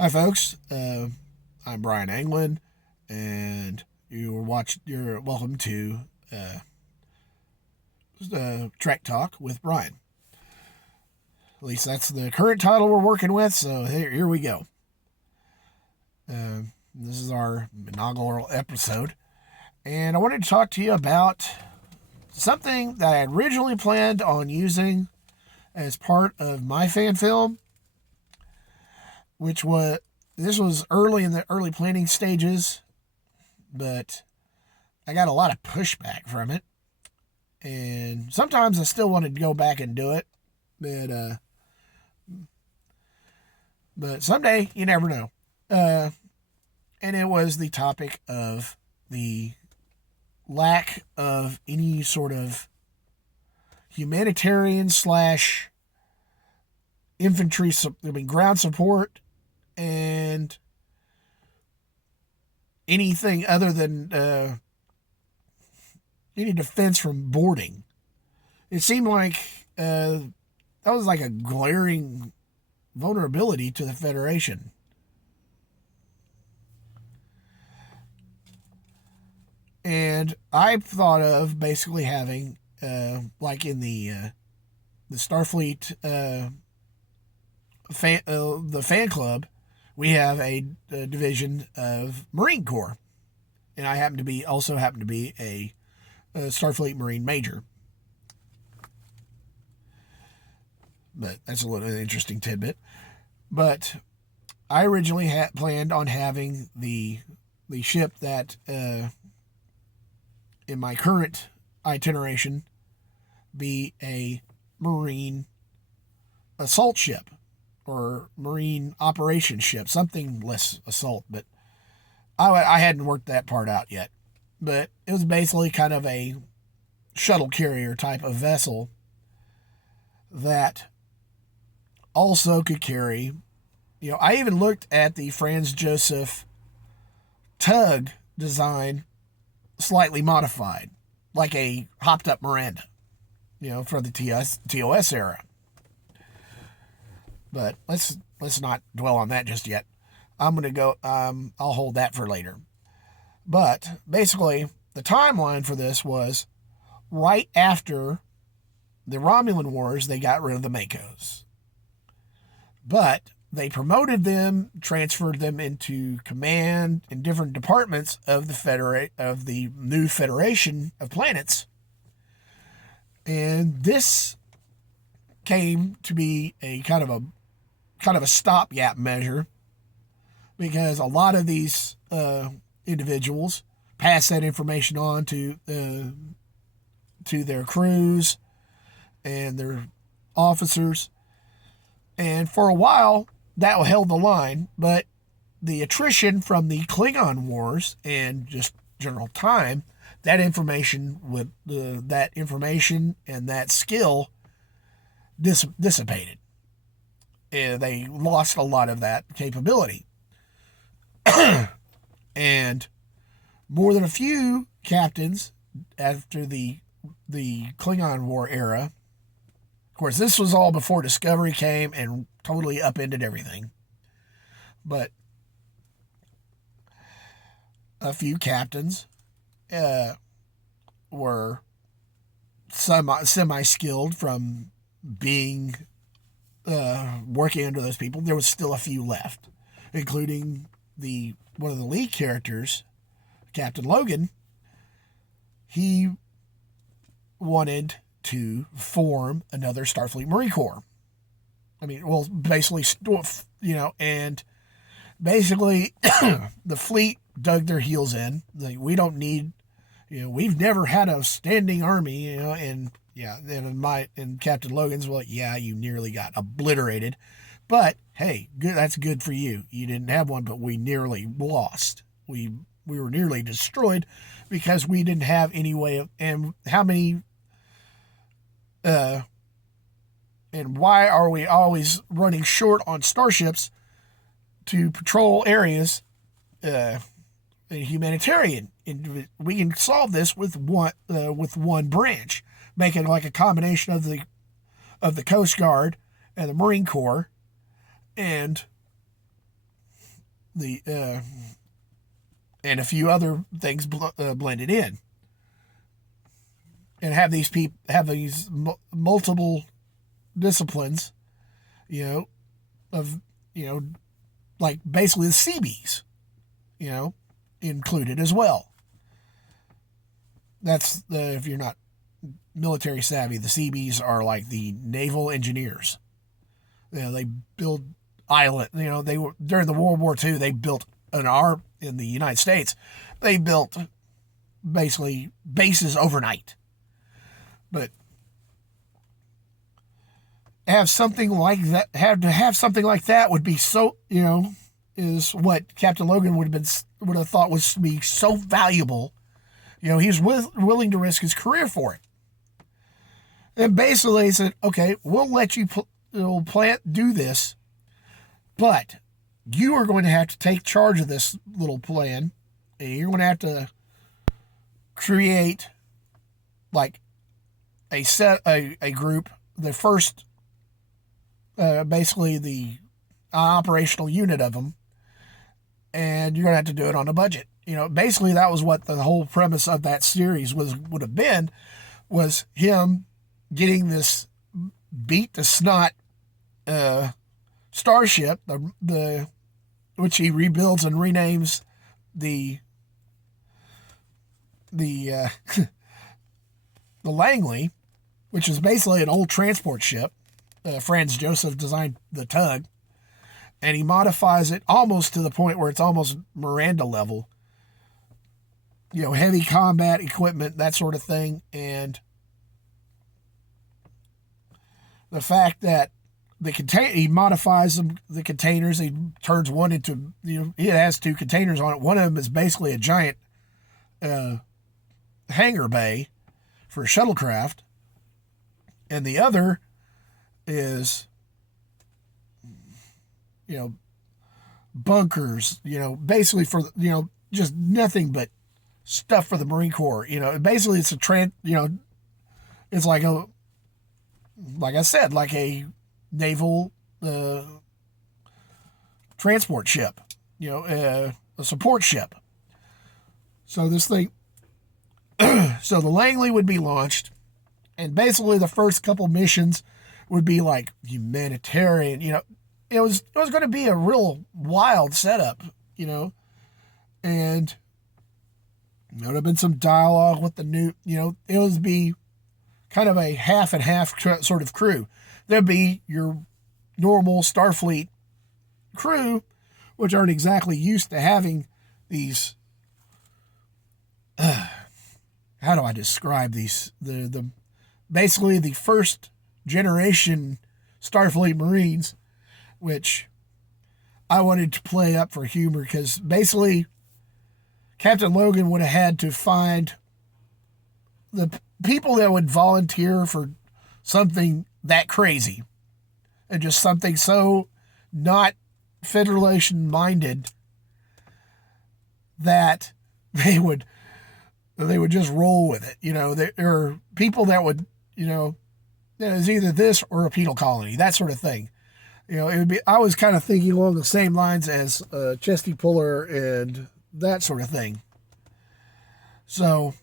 Hi, folks. I'm Brian Anglin, and You're welcome to Trek Talk with Brian. At least that's the current title we're working with. So here we go. This is our inaugural episode, and I wanted to talk to you about something that I originally planned on using as part of my fan film, this was early in the early planning stages, but I got a lot of pushback from it. And sometimes I still wanted to go back and do it, but someday you never know. And it was the topic of the lack of any sort of humanitarian slash infantry, ground support, and anything other than any defense from boarding. It seemed like that was like a glaring vulnerability to the Federation. And I thought of basically having, like in the Starfleet the fan club, we have a division of Marine Corps, and I happen to be a Starfleet Marine Major. But that's a little interesting tidbit. But I originally had planned on having the ship that in my current itineration be a Marine assault ship or Marine operations ship, something less assault, but I hadn't worked that part out yet. But it was basically kind of a shuttle carrier type of vessel that also could carry, I even looked at the Franz Josef tug design slightly modified, like a hopped up Miranda, for the TOS era. But let's not dwell on that just yet. I'm going to go, I'll hold that for later. But basically, the timeline for this was right after the Romulan Wars, they got rid of the Makos. But they promoted them, transferred them into command in different departments of the new Federation of planets. And this came to be a kind of a stopgap measure, because a lot of these individuals pass that information on to their crews and their officers, and for a while that held the line. But the attrition from the Klingon Wars and just general time, that information and that skill dissipated. They lost a lot of that capability. And more than a few captains after the Klingon War era, of course, this was all before Discovery came and totally upended everything. But a few captains were semi-skilled from being working under those people. There was still a few left, including one of the lead characters, Captain Logan. He wanted to form another Starfleet Marine Corps. Basically, and basically the fleet dug their heels in. Like, we don't need, we've never had a standing army, and and Captain Logan's, well, yeah, you nearly got obliterated. But hey, good. That's good for you. You didn't have one, but we nearly lost. We were nearly destroyed because we didn't have any way of. And how many? And why are we always running short on starships to patrol areas? Humanitarian. We can solve this with one branch, make it like a combination of the Coast Guard and the Marine Corps, and the and a few other things blended in, and have these people have these multiple disciplines, you know, of like basically the Seabees, included as well. That's if you're not military savvy, the Seabees are like the naval engineers. They build island. They were during the World War II. They built an arm in the United States. They built basically bases overnight. But have something like that. Have something like that would be so. Is what Captain Logan would have thought was to be so valuable. He's willing to risk his career for it. And basically he said, okay, we'll let you do this, but you are going to have to take charge of this little plan, and you're going to have to create like a group, the first, basically the operational unit of them, and you're going to have to do it on a budget. Basically that was what the whole premise of that series would have been, was him getting this beat to snot starship, the which he rebuilds and renames the the Langley, which is basically an old transport ship. Franz Joseph designed the tug, and he modifies it almost to the point where it's almost Miranda level. Heavy combat equipment, that sort of thing, and the fact that he modifies the containers. He turns one into, it has two containers on it. One of them is basically a giant hangar bay for a shuttlecraft, and the other is, bunkers, basically for, just nothing but stuff for the Marine Corps. Basically it's it's like I said, like a naval transport ship, a support ship. So this thing, so the Langley would be launched, and basically the first couple missions would be like humanitarian. It was going to be a real wild setup, and there would have been some dialogue with the new, it would be kind of a half and half sort of crew. There'd be your normal Starfleet crew, which aren't exactly used to having these. How do I describe these? The basically the first generation Starfleet Marines, which I wanted to play up for humor, because basically Captain Logan would have had to find the people that would volunteer for something that crazy, and just something so not Federation minded that they would just roll with it. There are people that would, it was either this or a penal colony, that sort of thing. It would be. I was kind of thinking along the same lines as Chesty Puller and that sort of thing. So,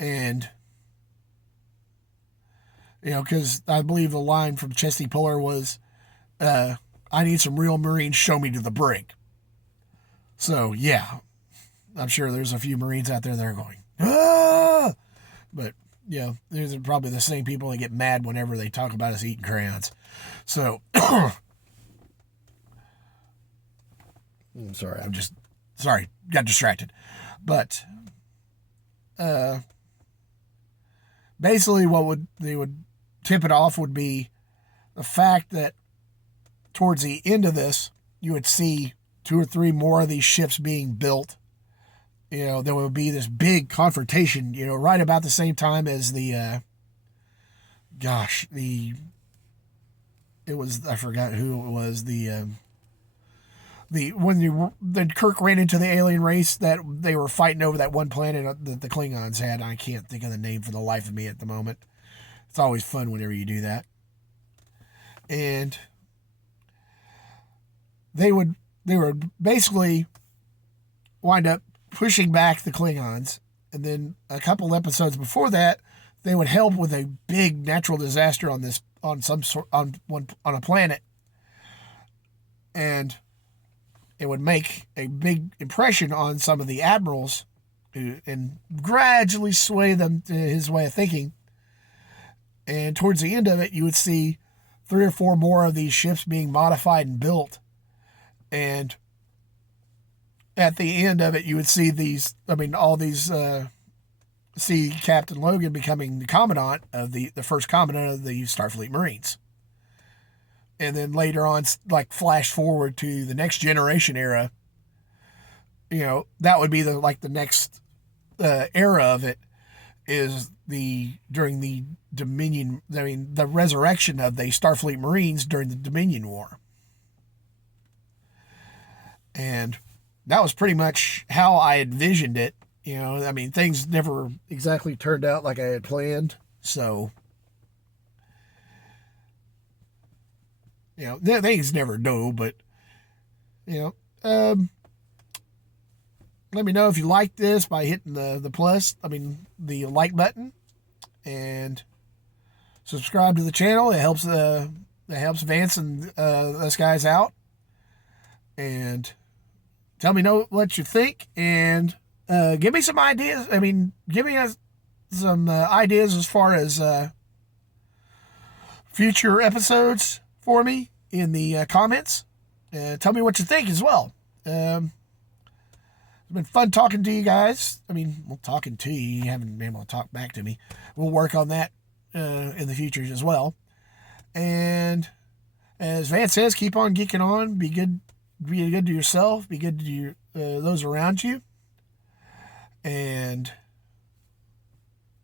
and because I believe the line from Chesty Puller was, "I need some real Marines. Show me to the brig." So yeah, I'm sure there's a few Marines out there that are going, "Ah!" But these are probably the same people that get mad whenever they talk about us eating crayons. So, sorry, got distracted. But basically, they would tip it off would be the fact that towards the end of this, you would see 2 or 3 more of these ships being built. There would be this big confrontation, right about the same time as I forgot who it was, when Kirk ran into the alien race that they were fighting over that one planet that the Klingons had. I can't think of the name for the life of me at the moment. It's always fun whenever you do that. And they would basically wind up pushing back the Klingons, and then a couple episodes before that, they would help with a big natural disaster on a planet, and it would make a big impression on some of the admirals, and gradually sway them to his way of thinking. And towards the end of it, you would see 3 or 4 more of these ships being modified and built. And at the end of it, you would see see Captain Logan becoming the commandant of the first commandant of the Starfleet Marines. And then later on, like flash forward to the Next Generation era, that would be the next era of it, is during the Dominion, the resurrection of the Starfleet Marines during the Dominion War. And that was pretty much how I envisioned it. Things never exactly turned out like I had planned. So, things never do, but, let me know if you like this by hitting the the like button, and subscribe to the channel. It helps Vance and us guys out. And tell me what you think, and give me some ideas. Give me some ideas as far as future episodes for me in the comments. Tell me what you think as well. It's been fun talking to you guys. Talking to you. You haven't been able to talk back to me. We'll work on that in the future as well. And as Vance says, keep on geeking on. Be good. Be good to yourself. Be good to those around you. And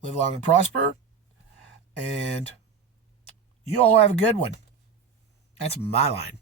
live long and prosper. And you all have a good one. That's my line.